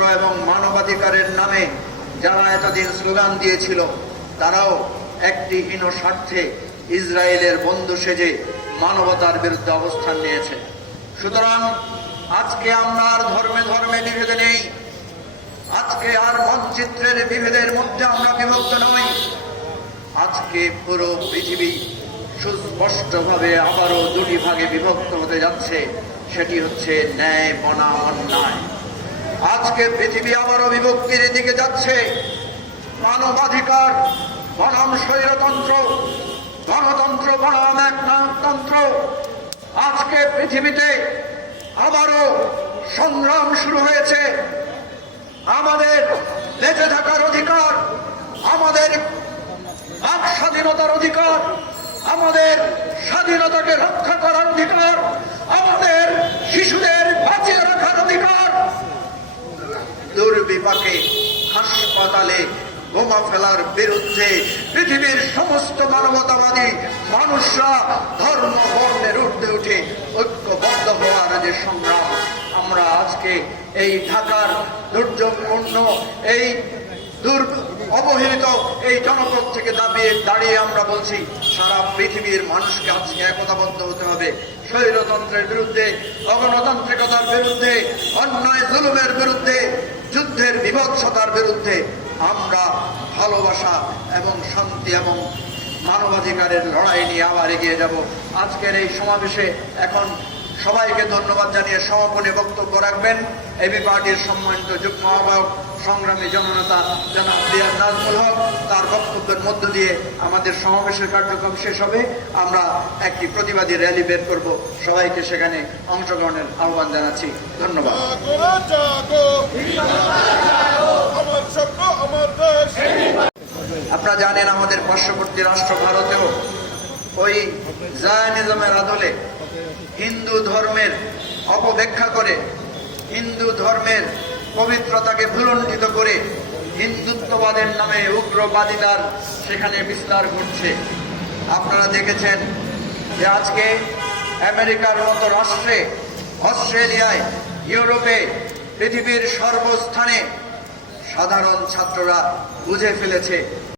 গণতন্ত্র এবং মানবাধিকারের নামে যারা এতদিন স্লোগান দিয়েছিল, তারাও একটি হীন স্বার্থে ইসরায়েলের বন্ধু সেজে মানবতার বিরুদ্ধে অবস্থান নিয়েছে। সুতরাং আজকে আমরা আর ধর্মে ধর্মে বিভেদে নেই। আজকে আর মানচিত্রের বিভেদের মধ্যে আমরা বিভক্ত নই। আজকে পুরো পৃথিবী সুস্পষ্টভাবে আবারও দুটি ভাগে বিভক্ত হতে যাচ্ছে, সেটি হচ্ছে ন্যায় বনা অন্যায়। আজকে পৃথিবী আবারও বিভক্তির দিকে যাচ্ছে। মানবাধিকার বনাম স্বৈরতন্ত্র, গণতন্ত্র বনাম একনায়কতন্ত্র। আজকে পৃথিবীতে আবারও সংগ্রাম শুরু হয়েছে। আমাদের বেঁচে থাকার অধিকার, আমাদের বাক স্বাধীনতার অধিকার, আমাদের স্বাধীনতাকে রক্ষা করার অধিকার, আমাদের শিশুদের দুর্বিপাকে হাসপাতালে বোমা ফেলার বিরুদ্ধে পৃথিবীর সমস্ত মানবতাবাদী মানুষরা ধর্ম বর্ণের ঊর্ধ্বে উঠে ঐক্যবদ্ধ হওয়ার যে সংগ্রাম, আমরা আজকে এই ঢাকার দুর্যোগপূর্ণ এই দুর অবহেলিত এই জনপদ থেকে দাবিয়ে দাঁড়িয়ে আমরা বলছি, সারা পৃথিবীর মানুষকে আজকে একতাবদ্ধ হতে হবে। স্বৈরতন্ত্রের বিরুদ্ধে অগণতান্ত্রিকতার বিরুদ্ধে অন্যায় জুলুমের বিরুদ্ধে যুদ্ধের বিভৎসতার বিরুদ্ধে আমরা ভালোবাসা এবং শান্তি এবং মানবাধিকারের লড়াই নিয়ে আবার এগিয়ে যাব। আজকের এই সমাবেশে এখন সবাইকে ধন্যবাদ জানিয়ে সমাপনী বক্তব্য রাখবেন। এবি পার্টির সম্মানিত যুগ্ম আহ্বায়ক, সংগ্রামী জননেতা জনাব নাজমুল হক, তার বক্তব্যের মধ্য দিয়ে আমাদের সমাবেশের কার্যক্রম শেষ হবে। আমরা একটি প্রতিবাদী র্যালি বের করব। সবাইকে সেখানে অংশগ্রহণের আহ্বান জানাচ্ছি। ধন্যবাদ। আপনারা জানেন আমাদের পার্শ্ববর্তী রাষ্ট্র ভারতেও ওই জায়নিজমের আদলে হিন্দু ধর্মের অপব্যাখ্যা করে, হিন্দু ধর্মের পবিত্রতাকে ভুলণ্ডিত করে হিন্দুত্ববাদের নামে উগ্রবাদিতার সেখানে বিস্তার ঘটছে। আপনারা দেখেছেন যে আজকে আমেরিকার মতো রাষ্ট্রে, অস্ট্রেলিয়ায়, ইউরোপে পৃথিবীর সর্বস্থানে সাধারণ ছাত্ররা বুঝে ফেলেছে।